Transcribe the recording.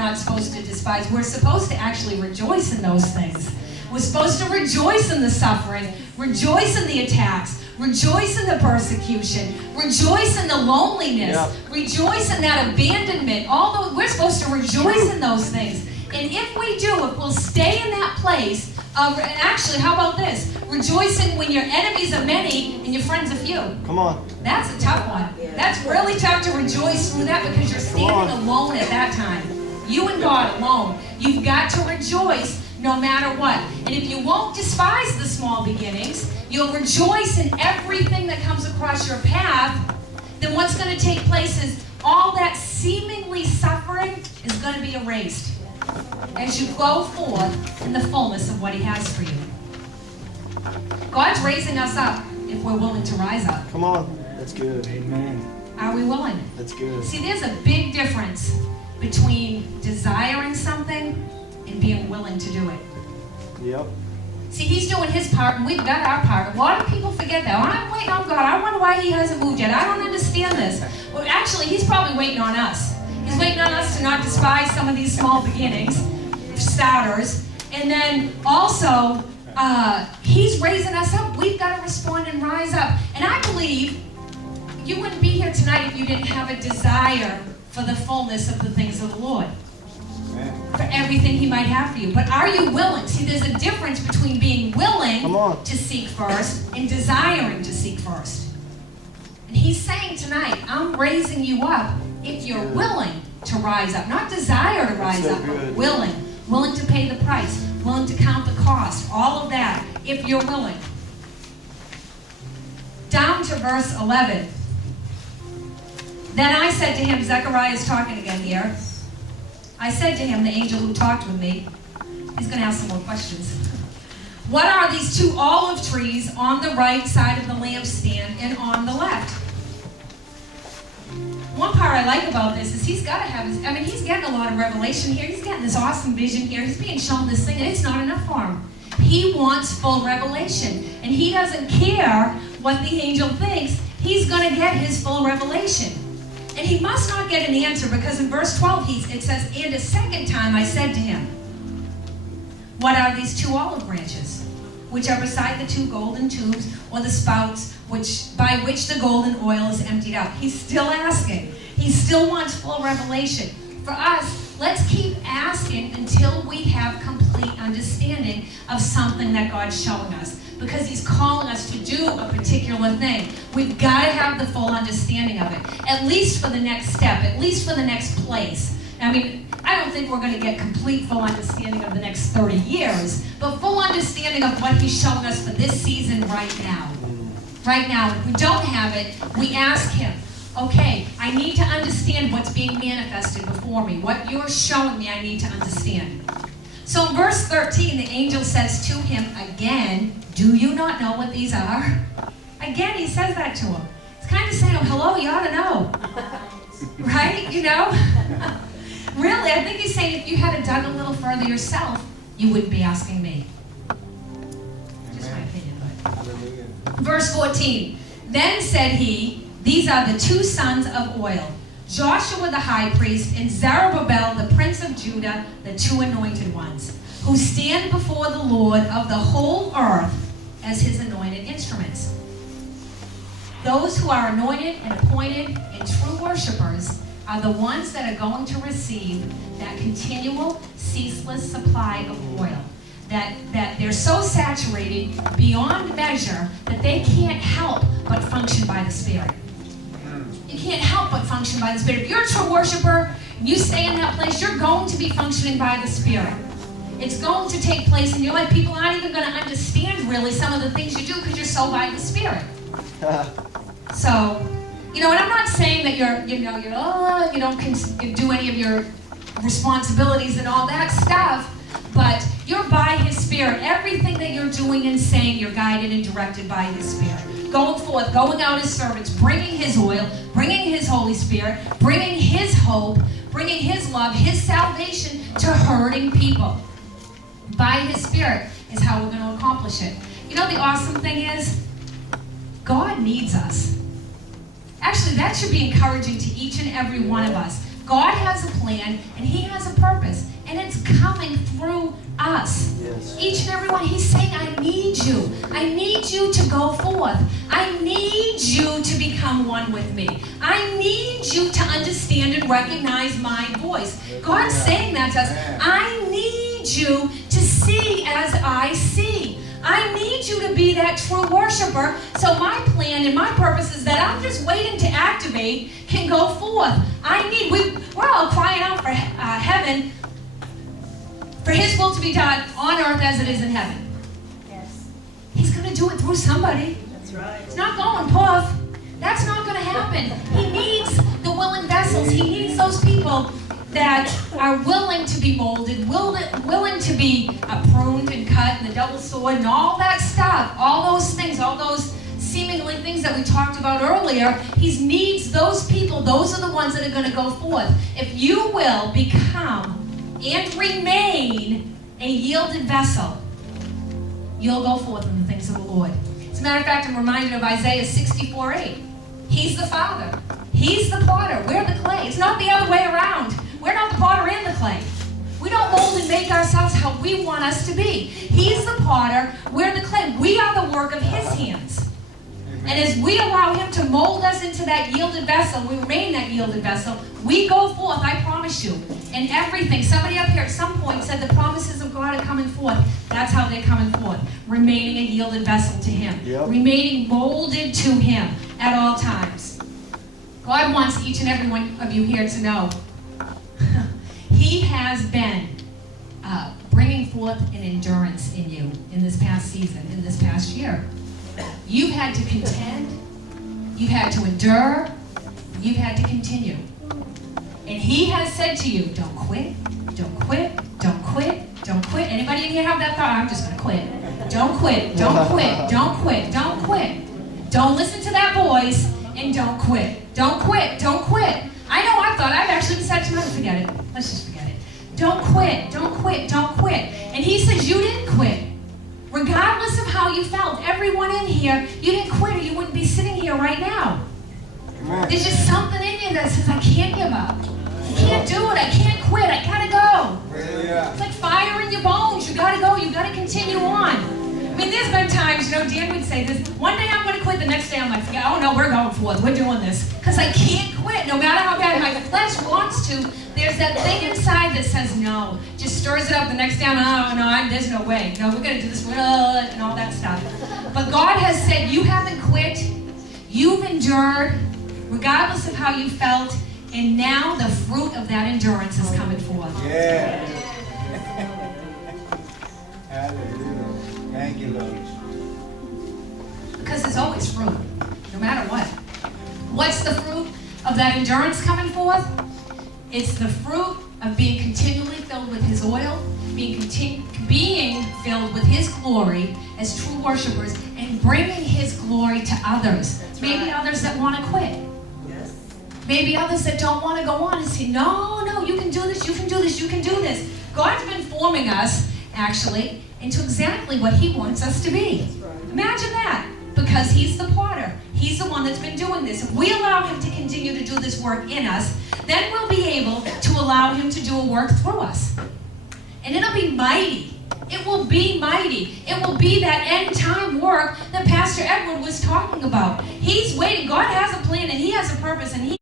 not supposed to despise. We're supposed to actually rejoice in those things. We're supposed to rejoice in the suffering, rejoice in the attacks, rejoice in the persecution, rejoice in the loneliness, rejoice in that abandonment. Although we're supposed to rejoice in those things. And if we do, if we'll stay in that place of, and actually, how about this? Rejoicing when your enemies are many and your friends are few. Come on. That's a tough one. That's really tough to rejoice through that because you're standing alone at that time. You and God alone. You've got to rejoice no matter what. And if you won't despise the small beginnings, you'll rejoice in everything that comes across your path, then what's going to take place is all that seemingly suffering is going to be erased as you go forth in the fullness of what He has for you. God's raising us up if we're willing to rise up. Come on. That's good. Amen. Are we willing? That's good. See, there's a big difference between desiring something and being willing to do it. Yep. See, He's doing His part and we've got our part. A lot of people forget that. Oh, I'm waiting on God. I wonder why He hasn't moved yet. I don't understand this. Well, actually, He's probably waiting on us. He's waiting on us to not despise some of these small beginnings, starters. And then also, He's raising us up. We've got to respond and rise up. And I believe you wouldn't be here tonight if you didn't have a desire for the fullness of the things of the Lord. For everything He might have for you. But are you willing? See, there's a difference between being willing to seek first and desiring to seek first. And He's saying tonight, I'm raising you up if you're willing to rise up. Not desire to rise up, but willing. Willing to pay the price. Willing to count the cost. All of that, if you're willing. Down to verse 11. Then I said to him, Zechariah is talking again here. I said to him, the angel who talked with me, he's going to ask some more questions. What are these two olive trees on the right side of the lampstand and on the left? One part I like about this is he's got to have his, he's getting a lot of revelation here. He's getting this awesome vision here. He's being shown this thing, and it's not enough for him. He wants full revelation, and he doesn't care what the angel thinks. He's going to get his full revelation. And he must not get an answer because in verse 12 it says, and a second time I said to him, what are these two olive branches, which are beside the two golden tubes or the spouts by which the golden oil is emptied out? He's still asking. He still wants full revelation. For us, let's keep asking until we have complete understanding of something that God's showing us. Because He's calling us to do a particular thing. We've got to have the full understanding of it. At least for the next step. At least for the next place. I don't think we're going to get complete full understanding of the next 30 years. But full understanding of what He's showing us for this season right now. Right now. If we don't have it, we ask Him, okay, I need to understand what's being manifested before me. What you're showing me, I need to understand. So in verse 13, the angel says to him again, do you not know what these are? Again, he says that to him. It's kind of saying, hello, you ought to know. Right? You know? Really, I think he's saying if you had dug a little further yourself, you wouldn't be asking me. Just my opinion. But. Verse 14, then said he, these are the two sons of oil, Joshua the high priest and Zerubbabel the prince of Judah, the two anointed ones, who stand before the Lord of the whole earth as His anointed instruments. Those who are anointed and appointed and true worshipers are the ones that are going to receive that continual, ceaseless supply of oil. That they're so saturated beyond measure that they can't help but function by the Spirit. You can't help but function by the Spirit. If you're a true worshiper, you stay in that place, you're going to be functioning by the Spirit. It's going to take place in your life. People aren't even going to understand really some of the things you do because you're so by the Spirit. So, and I'm not saying that you don't do any of your responsibilities and all that stuff, but you're by His Spirit. Everything that you're doing and saying, you're guided and directed by His Spirit. Going forth, going out as servants, bringing His oil, bringing His Holy Spirit, bringing His hope, bringing His love, His salvation to hurting people. By His Spirit is how we're going to accomplish it. The awesome thing is, God needs us. Actually, that should be encouraging to each and every one of us. God has a plan and He has a purpose, and it's coming through us. Yes. Each and every one, He's saying, I need you. I need you to go forth. I need you to become one with me. I need you to understand and recognize my voice. God's saying that to us. I need you to see as I see. I need you to be that true worshiper. So my plan and my purpose is that I'm just waiting to activate can go forth. We're all crying out for heaven, for His will to be done on earth as it is in heaven. Yes. He's going to do it through somebody. That's right. It's not going poof. That's not going to happen. He needs the willing vessels. He needs those people that are willing to be molded, willing to be pruned and cut, and the double sword, and all that stuff, all those things, all those seemingly things that we talked about earlier. He needs those people. Those are the ones that are going to go forth. If you will become and remain a yielded vessel, you'll go forth in the things of the Lord. As a matter of fact, I'm reminded of Isaiah 64:8. He's the Father. He's the potter. We're the clay. It's not the other way around. We're not the potter and the clay. We don't mold and make ourselves how we want us to be. He's the potter. We're the clay. We are the work of His hands. And as we allow Him to mold us into that yielded vessel, we remain that yielded vessel, we go forth, I promise you. And everything, somebody up here at some point said the promises of God are coming forth. That's how they're coming forth. Remaining a yielded vessel to Him. Yep. Remaining molded to Him at all times. God wants each and every one of you here to know He has been bringing forth an endurance in you in this past season, in this past year. You've had to contend, you've had to endure, you've had to continue. And He has said to you, don't quit, don't quit, don't quit, don't quit. Anybody in here have that thought? I'm just going to quit. Don't quit, don't quit, don't quit, don't quit. Don't listen to that voice and don't quit. Don't quit, don't quit. I know I thought I've actually decided to forget it. Let's just forget it. Don't quit, don't quit, don't quit. And He says you didn't quit. Regardless of how you felt, everyone in here, you didn't quit or you wouldn't be sitting here right now. There's just something in you that says, I can't give up. I can't do it. I can't quit. I gotta go. It's like fire in your bones. You gotta go. You gotta continue on. I mean, there's been times, Dan would say this, one day I'm gonna quit, the next day I'm like, oh no, we're going forth. We're doing this. Because I can't quit. No matter how bad my flesh wants to, there's that thing inside that says no. Just stirs it up the next day. Oh no, there's no way. No, we're gonna do this, and all that stuff. But God has said, you haven't quit. You've endured, regardless of how you felt, and now the fruit of that endurance is coming forth. Yeah. Hallelujah. Thank you, Lord. Because there's always fruit, no matter what. What's the fruit of that endurance coming forth? It's the fruit of being continually filled with His oil, being filled with His glory as true worshipers, and bringing His glory to others. Maybe others that want to quit. Yes. Maybe others that don't want to go on and say, no, you can do this, you can do this, you can do this. God's been forming us, actually, into exactly what He wants us to be. Imagine that. Because He's the potter. He's the one that's been doing this. If we allow Him to continue to do this work in us, then we'll be able to allow Him to do a work through us. And it'll be mighty. It will be mighty. It will be that end time work that Pastor Edward was talking about. He's waiting. God has a plan and He has a purpose, and He